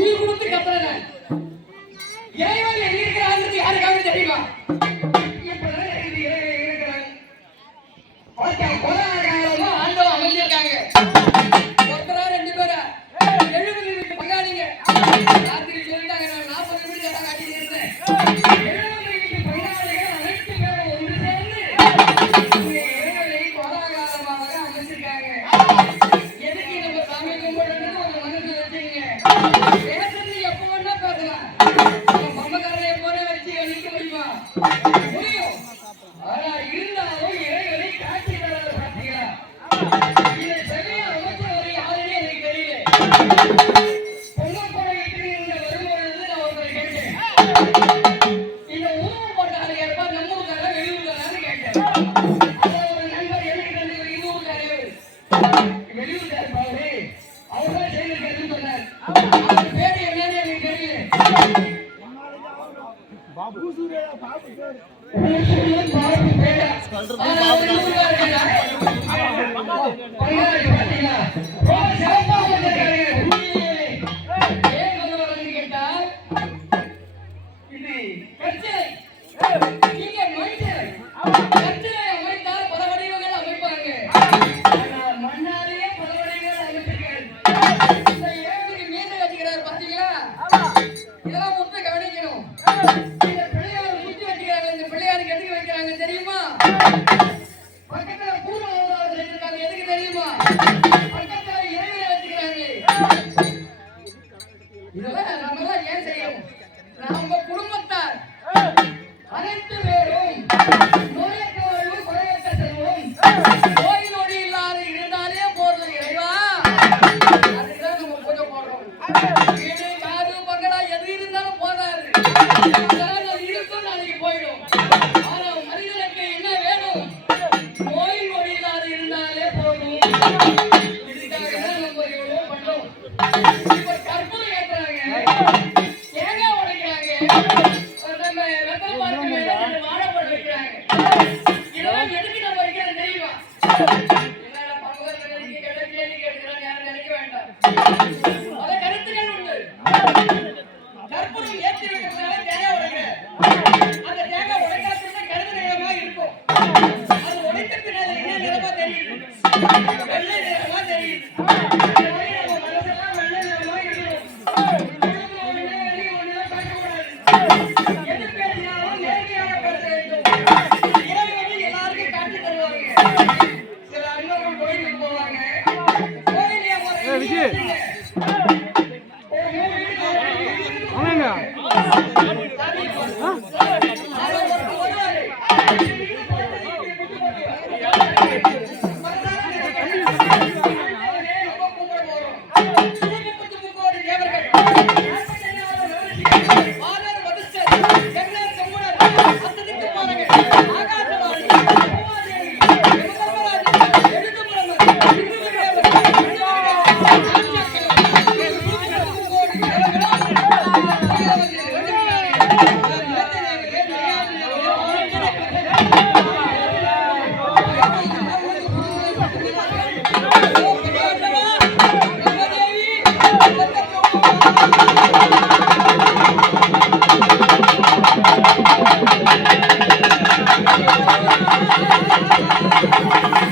உயிர் கொடுத்து கத்துறேன். இறைவன் எங்க இருக்கிறான்னு யாருக்காவது தெரியுமா? ஆண்டவன் அமைஞ்சிருக்காங்க. ஒருத்தரா 2 பேரா 70 வீட்டு பங்காளிங்க. ராத்திரி சொல்லிட்டாங்க, நான் 40 வீடு ஜடம் காட்டிட்டு இருந்தேன். 70 வீட்டு பங்காளிகள் அனைத்து பேரும் ஒன்று சேர்ந்து இறைவனை கோலாகலமாக அமைச்சிருக்காங்க. எதுக்கு நம்ம சாமி கும்பிடுறது ஒரு மனசு வச்சுங்க. பேசுறது எப்ப வேணா பேசலாம். பொம்மக்காரனை போல வச்சு நிக்க முடியுமா? முடியும். ஆனா இருந்தாலும் இறைவனை காட்சி தராத பார்த்தீங்களா? இதை சரியா அமைச்ச ஒரு யாருன்னு எனக்கு தெரியல. பொங்கப்பட வீட்டுக்கு இங்க வரும்பொழுது நான் ஒருத்தரை கேட்டேன். இந்த உருவம் போட்ட ஆளு யாருப்பா? நம்ம ஊருக்காரா வெளியூர்காரான்னு கேட்டேன். அதை ஒரு நண்பர் எனக்கு தந்து இது ஊருக்காரே வெளியூர்கார் பாரு அவர்தான் செய்திருக்காருன்னு சொன்னார். அவர் பேரு என்னன்னு எனக்கு தெரியல. பாபு பேரு இதெல்லாம் முத்து கவனிக்கணும். இந்த பிள்ளையார் சுத்தி வச்சுக்கிறாங்க. இந்த பிள்ளையாருக்கு எதுக்கு வைக்கிறாங்க தெரியுமா? பக்கத்துல பூர்வ அவதாரம் செஞ்சிருக்காங்க. எதுக்கு தெரியுமா? பக்கத்துல இறைவனை வச்சுக்கிறாங்க. இதெல்லாம் நம்மளாம் ஏன் செய்யணும்? நம்ம குடும்பத்தார் அனைத்து பேரும் நோயற்ற வாழ்வு குறையற்ற செல்வம் நோய் நொடி இல்லாத இருந்தாலே போதும் இறைவா. அதுக்குதான் நம்ம பூஜை போடுறோம். போயிடும். ஆனா மனிதனுக்கு என்ன வேணும்? நோய் நொடி இல்லாத இருந்தாலே போதும். இதுக்காக தான் நம்ம இவ்வளவு பண்றோம். இப்ப கற்பூரம் ஏற்றுறாங்க, தேங்காய் உடைக்கிறாங்க, நம்ம வெத்தலை பாக்கு மேல வாழைப்பழம் வைக்கிறாங்க. இதெல்லாம் எதுக்கு நம்ம வைக்கிறது தெரியுமா? என்னடா பங்கத்தை நெருக்கி கேட்ட கேள்வி கேட்கிறான்னு யாரும் நினைக்க வேண்டாம். பல கருத்துக்கள் உண்டு. கற்பூரம் ஏற்றி வைக்கிறதுனால தேங்காய் உடைக்கிறேன். அந்த தேங்காய் உடைக்காத கருது நிறமா இருக்கும். அது உடைத்த பின்னால என்ன நிறமா தெரியுது? வெள்ளை நிறமா தெரியுது. நம்ம மனசெல்லாம் வெள்ளை நிறமா இருக்கும். ஒண்ணுதான் பேசக்கூடாது. எது பேசினாலும் நேர்மையாக பேச வேண்டும். இறைவனை எல்லாருக்கும் காட்டி தருவாங்க. சில அண்ணர்கள் கோயிலுக்கு போவாங்க. கோயிலே Thank you.